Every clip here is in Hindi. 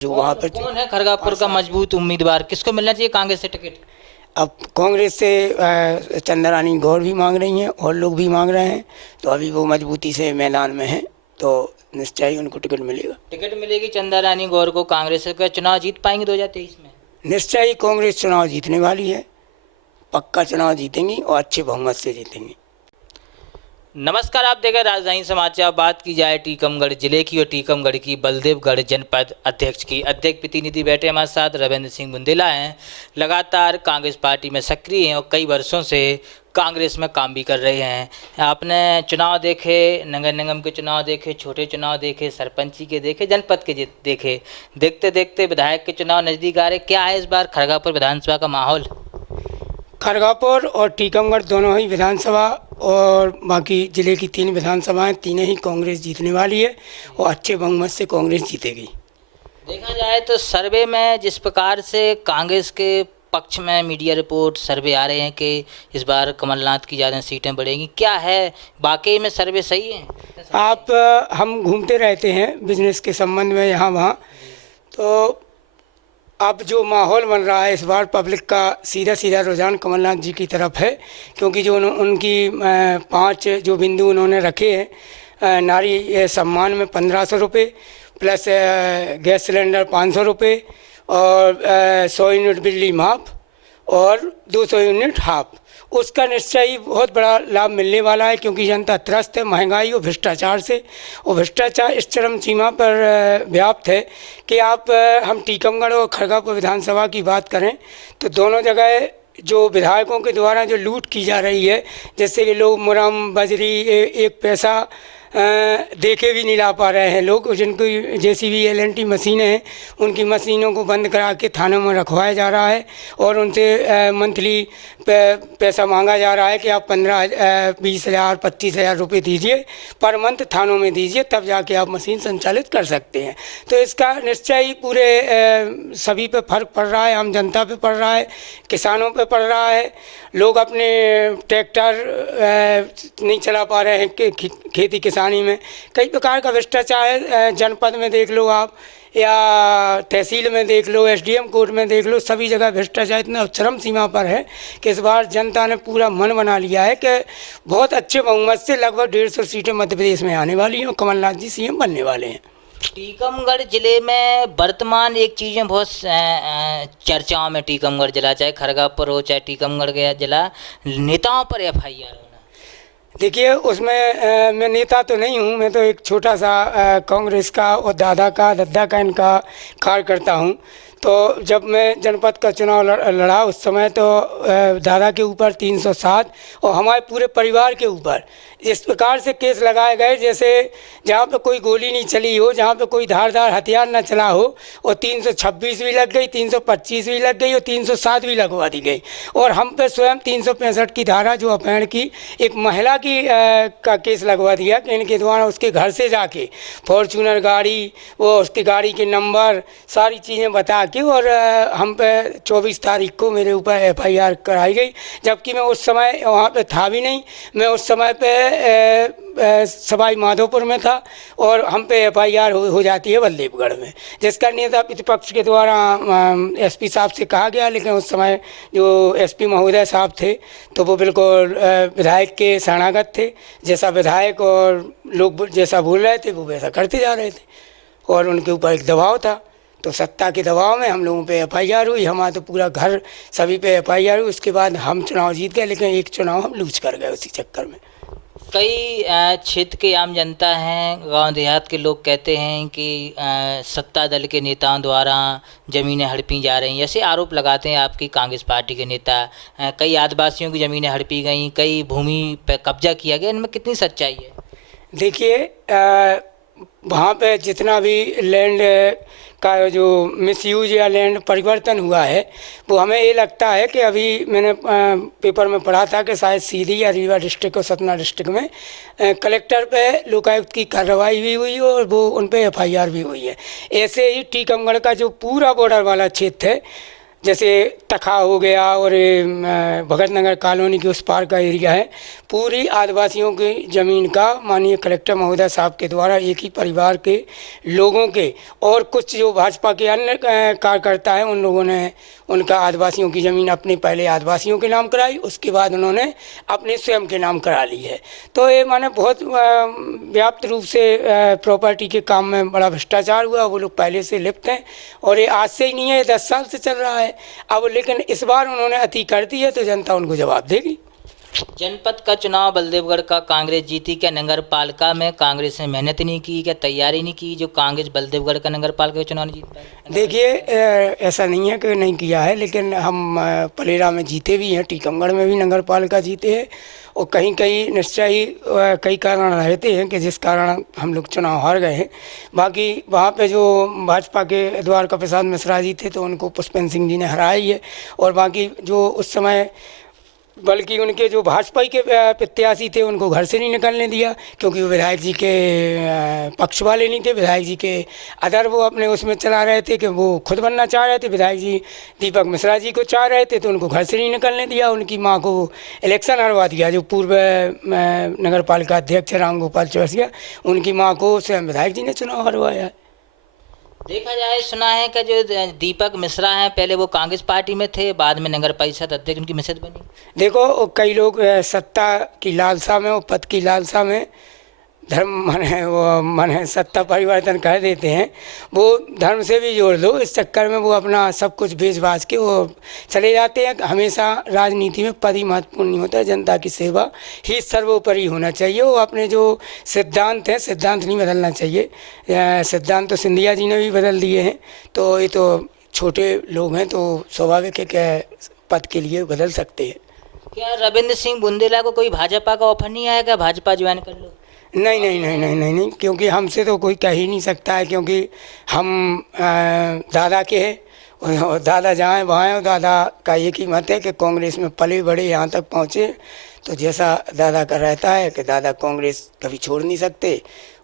जो वहाँ पर कौन है खड़गपुर का मजबूत उम्मीदवार, किसको मिलना चाहिए कांग्रेस से टिकट? अब कांग्रेस से चंद्रारानी गौड़ भी मांग रही हैं और लोग भी मांग रहे हैं, तो अभी वो मजबूती से मैदान में हैं, तो निश्चय ही उनको टिकट मिलेगा। टिकट मिलेगी चंदा रानी गौर को। कांग्रेस का चुनाव जीत पाएंगे 2023 में? निश्चय ही कांग्रेस चुनाव जीतने वाली है, पक्का चुनाव जीतेंगी और अच्छे बहुमत से जीतेंगी। नमस्कार, आप देख रहे हैं राजधानी समाचार। बात की जाए टीकमगढ़ जिले की और टीकमगढ़ की बलदेवगढ़ जनपद अध्यक्ष की। अध्यक्ष प्रतिनिधि बैठे हमारे साथ रविंद्र सिंह बुंदेला हैं। लगातार कांग्रेस पार्टी में सक्रिय हैं और कई वर्षों से कांग्रेस में काम भी कर रहे हैं। आपने चुनाव देखे, नगर निगम के चुनाव देखे, छोटे चुनाव देखे, सरपंची के देखे, जनपद के देखे। देखते देखते विधायक के चुनाव नज़दीक आ रहे। क्या है इस बार खड़गपुर विधानसभा का माहौल? खड़गपुर और टीकमगढ़ दोनों ही विधानसभा और बाकी ज़िले की 3 विधानसभाएं, तीनों ही कांग्रेस जीतने वाली है और अच्छे बहुमत से कांग्रेस जीतेगी। देखा जाए तो सर्वे में जिस प्रकार से कांग्रेस के पक्ष में मीडिया रिपोर्ट सर्वे आ रहे हैं कि इस बार कमलनाथ की ज़्यादा सीटें बढ़ेंगी, क्या है वाकई में सर्वे सही है? हम घूमते रहते हैं बिजनेस के संबंध में यहाँ वहाँ, तो अब जो माहौल बन रहा है इस बार पब्लिक का सीधा सीधा रुझान कमलनाथ जी की तरफ है, क्योंकि जो उनकी 5 जो बिंदु उन्होंने रखे हैं, नारी सम्मान में 1500 रुपये प्लस गैस सिलेंडर 500 रुपये और 100 यूनिट बिजली माफ और 200 यूनिट हाफ, उसका निश्चय ही बहुत बड़ा लाभ मिलने वाला है, क्योंकि जनता त्रस्त है महंगाई और भ्रष्टाचार से। और भ्रष्टाचार इस चरम सीमा पर व्याप्त है कि हम टीकमगढ़ और खड़गपुर विधानसभा की बात करें तो दोनों जगह जो विधायकों के द्वारा जो लूट की जा रही है, जैसे कि लोग मुरम बजरी एक पैसा देखे भी नहीं ला पा रहे हैं। लोग जिनकी JCB LNT मशीनें हैं, उनकी मशीनों को बंद करा के थानों में रखवाया जा रहा है और उनसे मंथली पैसा मांगा जा रहा है कि आप 15 20 हज़ार 25 हज़ार रुपये दीजिए पर मंथ, थानों में दीजिए, तब जाके आप मशीन संचालित कर सकते हैं। तो इसका निश्चय ही पूरे सभी पे फर्क पड़ रहा है, आम जनता पे पड़ रहा है, किसानों पे पड़ रहा है। लोग अपने ट्रैक्टर नहीं चला पा रहे हैं खेती किसानी में। कई प्रकार का भ्रष्टाचार है, जनपद में देख लो आप या तहसील में देख लो, SDM कोर्ट में देख लो, सभी जगह भ्रष्टाचार इतना चरम सीमा पर है कि इस बार जनता ने पूरा मन बना लिया है कि बहुत अच्छे बहुमत से लगभग 150 सीटें मध्य प्रदेश में आने वाली हैं और कमलनाथ जी CM बनने वाले हैं। टीकमगढ़ जिले में वर्तमान एक चीज़ें बहुत चर्चाओं में, टीकमगढ़ जिला चाहे खड़गपुर हो चाहे टीकमगढ़ गया जिला, नेताओं पर FIR होना। देखिए उसमें मैं नेता तो नहीं हूँ, मैं तो एक छोटा सा कांग्रेस का और दद्दा का इनका कार्यकर्ता हूँ। तो जब मैं जनपद का चुनाव लड़ा उस समय तो दादा के ऊपर 307 और हमारे पूरे परिवार के ऊपर इस प्रकार से केस लगाए गए जैसे जहाँ पे कोई गोली नहीं चली हो, जहाँ पे कोई धारदार हथियार न चला हो, और 326 भी लग गई, 325 भी लग गई और 307 भी लगवा दी गई। और हम पे स्वयं 365 की धारा जो अपहरण की एक महिला की का केस लगवा दिया कि इनके द्वारा उसके घर से जाके फॉर्चूनर गाड़ी, वो उसकी गाड़ी के नंबर, सारी चीज़ें बता के और हम पे 24 तारीख को मेरे ऊपर FIR कराई गई, जबकि मैं उस समय वहाँ पे था भी नहीं। मैं उस समय पे सवाई माधोपुर में था और हम पे FIR हो जाती है बलदेवगढ़ में, जिसका नेता प्रतिपक्ष के द्वारा SP साहब से कहा गया, लेकिन उस समय जो SP महोदय साहब थे तो वो बिल्कुल विधायक के शरणागत थे। जैसा विधायक और लोग जैसा बोल रहे थे वो वैसा करते जा रहे थे और उनके ऊपर एक दबाव था, तो सत्ता के दबाव में हम लोगों पे FIR हुई। हमारा तो पूरा घर सभी पे FIR हुई। उसके बाद हम चुनाव जीत गए, लेकिन एक चुनाव हम लूज कर गए उसी चक्कर में। कई क्षेत्र के आम जनता हैं, गांव देहात के लोग कहते हैं कि सत्ता दल के नेताओं द्वारा ज़मीनें हड़पी जा रही हैं, ऐसे आरोप लगाते हैं आपकी कांग्रेस पार्टी के नेता। कई आदिवासियों की ज़मीनें हड़पी गई, कई भूमि पर कब्जा किया गया, इनमें कितनी सच्चाई है? देखिए वहाँ पे जितना भी लैंड का जो मिसयूज या लैंड परिवर्तन हुआ है, वो हमें ये लगता है कि अभी मैंने पेपर में पढ़ा था कि शायद सीधी या रीवा डिस्ट्रिक्ट और सतना डिस्ट्रिक्ट में कलेक्टर पे लोकायुक्त की कार्रवाई भी हुई और वो उन पे FIR भी हुई है। ऐसे ही टीकमगढ़ का जो पूरा बॉर्डर वाला क्षेत्र है, जैसे तखा हो गया और भगत नगर कॉलोनी के उस पार का एरिया है, पूरी आदिवासियों की ज़मीन का माननीय कलेक्टर महोदय साहब के द्वारा एक ही परिवार के लोगों के और कुछ जो भाजपा के अन्य कार्यकर्ता हैं उन लोगों ने उनका आदिवासियों की ज़मीन अपने पहले आदिवासियों के नाम कराई, उसके बाद उन्होंने अपने स्वयं के नाम करा ली है। तो ये माने बहुत व्याप्त रूप से प्रॉपर्टी के काम में बड़ा भ्रष्टाचार हुआ। वो लोग पहले से लिप्त हैं और ये आज से ही नहीं है, 10 साल से चल रहा है। अब लेकिन इस बार उन्होंने अति कर दी है तो जनता उनको जवाब देगी। जनपद का चुनाव बलदेवगढ़ का कांग्रेस जीती, क्या नगर पालिका में कांग्रेस ने मेहनत नहीं की, क्या तैयारी नहीं की जो कांग्रेस बलदेवगढ़ का नगर पालिका चुनाव नहीं जीत पाई? देखिए ऐसा नहीं है कि नहीं किया है, लेकिन हम पलेरा में जीते भी हैं, टीकमगढ़ में भी नगर पालिका जीते हैं और कहीं कहीं निश्चय ही कई कारण रहते हैं कि जिस कारण हम लोग चुनाव हार गए हैं। बाकी वहाँ पे जो भाजपा के द्वारका प्रसाद मिश्रा जी थे तो उनको पुष्पेंद्र सिंह जी ने हराया ही है, और बाकी जो उस समय बल्कि उनके जो भाजपा के प्रत्याशी थे उनको घर से नहीं निकलने दिया, क्योंकि वो विधायक जी के पक्ष वाले नहीं थे। विधायक जी के अदर वो अपने उसमें चला रहे थे कि वो खुद बनना चाह रहे थे। विधायक जी दीपक मिश्रा जी को चाह रहे थे तो उनको घर से नहीं निकलने दिया। उनकी माँ को इलेक्शन हरवा दिया, जो पूर्व नगर पालिका अध्यक्ष राम गोपाल चौरसिया, उनकी माँ को स्वयं विधायक जी ने चुनाव हरवाया है। देखा जाए, सुना है कि जो दीपक मिश्रा हैं पहले वो कांग्रेस पार्टी में थे, बाद में नगर परिषद अध्यक्ष उनकी मिसेज बनी। देखो कई लोग सत्ता की लालसा में और पद की लालसा में धर्म माने सत्ता परिवर्तन कर देते हैं। वो धर्म से भी जोड़ दो, इस चक्कर में वो अपना सब कुछ बेच बाच के वो चले जाते हैं। हमेशा राजनीति में पद ही महत्वपूर्ण नहीं होता है, जनता की सेवा ही सर्वोपरि होना चाहिए। वो अपने जो सिद्धांत हैं, सिद्धांत नहीं बदलना चाहिए। सिद्धांत तो सिंधिया जी ने भी बदल दिए हैं, तो ये तो छोटे लोग हैं तो स्वाभाविक है कि पद के लिए बदल सकते हैं। क्या रविंद्र सिंह बुंदेला को कोई भाजपा का ऑफर नहीं आया, क्या भाजपा ज्वाइन कर लो? नहीं नहीं नहीं नहीं नहीं नहीं, क्योंकि हमसे तो कोई कह ही नहीं सकता है, क्योंकि हम दादा के हैं और दादा जहाँ वहाँ और दादा का एक ही मत है कि कांग्रेस में पले बड़े यहाँ तक पहुँचे। तो जैसा दादा का रहता है कि दादा कांग्रेस कभी छोड़ नहीं सकते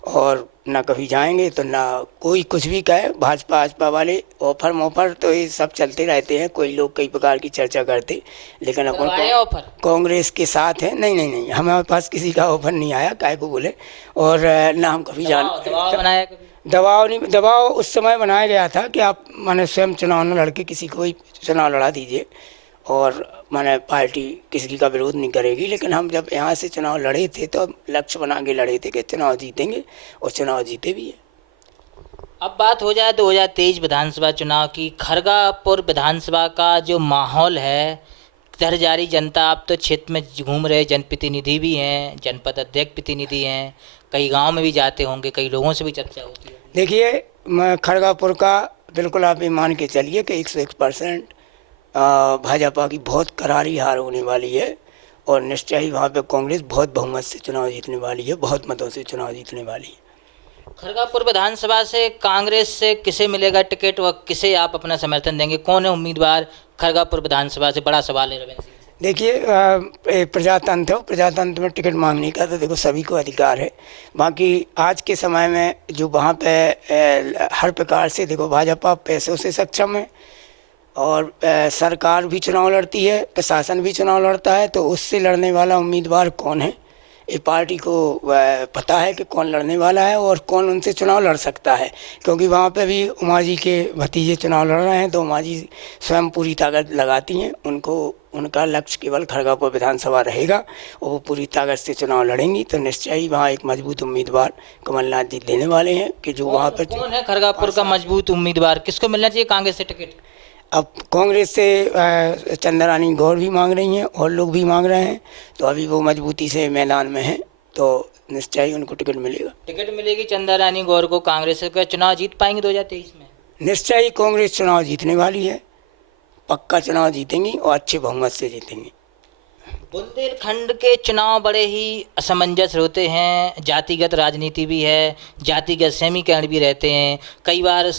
और ना कभी जाएंगे, तो ना कोई कुछ भी कहे। भाजपा भाजपा वाले ऑफर मोफर तो ये सब चलते रहते हैं, कोई लोग कई प्रकार की चर्चा करते, लेकिन अपन ऑफर कांग्रेस के साथ है। नहीं नहीं नहीं, हमारे पास किसी का ऑफर नहीं आया, काहे को बोले। और ना हम कभी दबाव बनाया कभी? दबाव नहीं, दबाव उस समय बनाया गया था कि आप माने स्वयं चुनाव न लड़के किसी को ही चुनाव लड़ा दीजिए और माने पार्टी किसी का विरोध नहीं करेगी। लेकिन हम जब यहाँ से चुनाव लड़े थे तो लक्ष्य बना के लड़े थे कि चुनाव जीतेंगे और चुनाव जीते भी है। अब बात हो जाए 2023 विधानसभा चुनाव की। खरगापुर विधानसभा का जो माहौल है, घर जारी जनता, आप तो क्षेत्र में घूम रहे, जनप्रतिनिधि भी हैं, जनपद अध्यक्ष प्रतिनिधि हैं, कई गांव में भी जाते होंगे, कई लोगों से भी चर्चा होती है। देखिए मैं खरगापुर का बिल्कुल आप ये मान के चलिए कि 101% भाजपा की बहुत करारी हार होने वाली है और निश्चय ही वहाँ पे कांग्रेस बहुत बहुमत से चुनाव जीतने वाली है, बहुत मतों से चुनाव जीतने वाली है। खरगापुर विधानसभा से कांग्रेस से किसे मिलेगा टिकट व किसे आप अपना समर्थन देंगे? कौन है उम्मीदवार खरगापुर विधानसभा से? बड़ा सवाल है रविंद्र सिंह। देखिए प्रजातंत्र है, प्रजातंत्र में टिकट मांगने का तो देखो सभी को अधिकार है। बाकी आज के समय में जो वहाँ पे हर प्रकार से देखो भाजपा पैसों से सक्षम है और सरकार भी चुनाव लड़ती है, प्रशासन भी चुनाव लड़ता है, तो उससे लड़ने वाला उम्मीदवार कौन है ये पार्टी को पता है कि कौन लड़ने वाला है और कौन उनसे चुनाव लड़ सकता है। क्योंकि वहाँ पे भी उमा जी के भतीजे चुनाव लड़ रहे हैं तो उमा जी स्वयं पूरी ताकत लगाती हैं, उनको उनका लक्ष्य केवल खरगापुर विधानसभा रहेगा और वो पूरी ताकत से चुनाव लड़ेंगी। तो निश्चय ही वहाँ एक मजबूत उम्मीदवार कमलनाथ जी देने वाले हैं कि जो वहाँ पर कौन है खरगापुर का मजबूत उम्मीदवार? किसको मिलना चाहिए कांग्रेस से टिकट? अब कांग्रेस से चंद्रानी गौर भी मांग रही हैं और लोग भी मांग रहे हैं, तो अभी वो मजबूती से मैदान में हैं, तो निश्चय ही उनको टिकट मिलेगा। टिकट मिलेगी चंद्रानी गौर को। कांग्रेस का चुनाव जीत पाएंगे 2023 में? निश्चय ही कांग्रेस चुनाव जीतने वाली है, पक्का चुनाव जीतेंगी और अच्छे बहुमत से जीतेंगी। बुंदेलखंड के चुनाव बड़े ही असमंजस होते हैं, जातिगत राजनीति भी है, जातिगत समीकरण भी रहते हैं, कई बार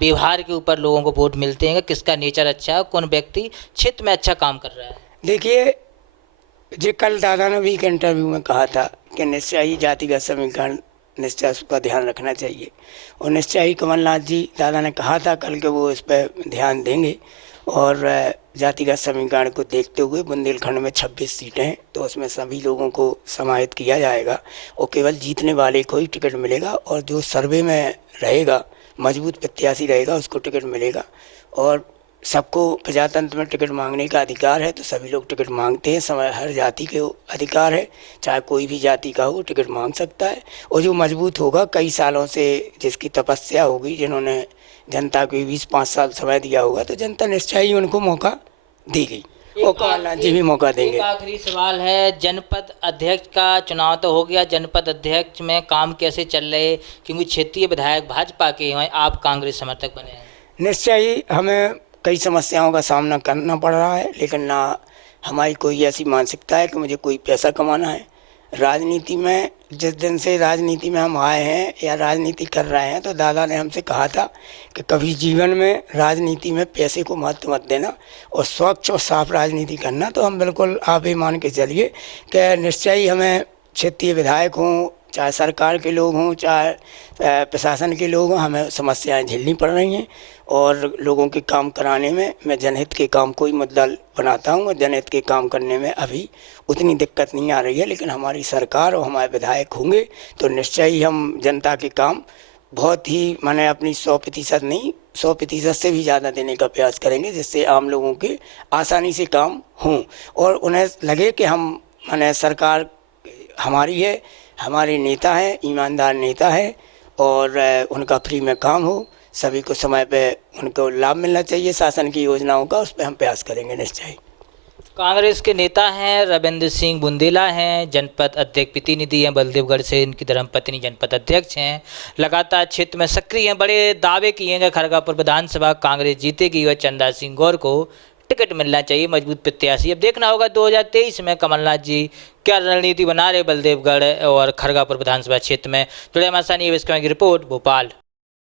व्यवहार के ऊपर लोगों को वोट मिलते हैं, किसका नेचर अच्छा है, कौन व्यक्ति क्षेत्र में अच्छा काम कर रहा है। देखिए जो कल दादा ने भी एक इंटरव्यू में कहा था कि निश्चय ही जातिगत समीकरण निश्चय उसका ध्यान रखना चाहिए और निश्चय ही कमलनाथ जी दादा ने कहा था कल के वो इस पर ध्यान देंगे और जातिगत समीकरण को देखते हुए बुंदेलखंड में 26 सीटें हैं, तो उसमें सभी लोगों को समाहित किया जाएगा और केवल जीतने वाले को ही टिकट मिलेगा और जो सर्वे में रहेगा, मजबूत प्रत्याशी रहेगा, उसको टिकट मिलेगा। और सबको प्रजातंत्र में टिकट मांगने का अधिकार है, तो सभी लोग टिकट मांगते हैं। समय हर जाति के अधिकार है, चाहे कोई भी जाति का हो टिकट मांग सकता है। और जो मजबूत होगा, कई सालों से जिसकी तपस्या होगी, जिन्होंने जनता को 20-5 साल समय दिया होगा, तो जनता निश्चय ही उनको मौका देगी और कमलनाथ जी भी मौका देंगे। एक आखिरी सवाल है, जनपद अध्यक्ष का चुनाव तो हो गया, जनपद अध्यक्ष में काम कैसे चल रहे, क्योंकि क्षेत्रीय विधायक भाजपा के हैं, आप कांग्रेस समर्थक बने हैं। निश्चय ही हमें कई समस्याओं का सामना करना पड़ रहा है, लेकिन ना हमारी कोई ऐसी मानसिकता है कि मुझे कोई पैसा कमाना है। राजनीति में जिस दिन से राजनीति में हम आए हैं या राजनीति कर रहे हैं, तो दादा ने हमसे कहा था कि कभी जीवन में राजनीति में पैसे को महत्व मत देना और स्वच्छ और साफ राजनीति करना। तो हम बिल्कुल आप ही मान के चलिए कि निश्चय ही हमें क्षेत्रीय विधायक हों, चाहे सरकार के लोग हों, चाहे प्रशासन के लोग हों, हमें समस्याएं झेलनी पड़ रही हैं। और लोगों के काम कराने में मैं जनहित के काम को ही मुद्दा बनाता हूं और जनहित के काम करने में अभी उतनी दिक्कत नहीं आ रही है। लेकिन हमारी सरकार और हमारे विधायक होंगे तो निश्चय ही हम जनता के काम बहुत ही मैंने अपनी 100% नहीं, 100% से भी ज़्यादा देने का प्रयास करेंगे, जिससे आम लोगों के आसानी से काम हों और उन्हें लगे कि हम मैंने सरकार हमारी है, हमारे नेता हैं, ईमानदार नेता है और उनका फ्री में काम हो, सभी को समय पे उनको लाभ मिलना चाहिए शासन की योजनाओं का, उस पर हम प्रयास करेंगे निश्चय। कांग्रेस के नेता हैं रविंद्र सिंह बुंदेला हैं, जनपद अध्यक्ष प्रतिनिधि हैं बलदेवगढ़ से, इनकी धर्मपत्नी जनपद अध्यक्ष हैं, लगातार क्षेत्र में सक्रिय हैं, बड़े दावे किए हैं खड़गापुर विधानसभा कांग्रेस जीतेगी और चंदा सिंह गौर को टिकट मिलना चाहिए, मजबूत प्रत्याशी। अब देखना होगा 2023 में कमलनाथ जी क्या रणनीति बना रहे बलदेवगढ़ और खड़गापुर विधानसभा क्षेत्र में। जुड़े हमारे साथ की रिपोर्ट भोपाल।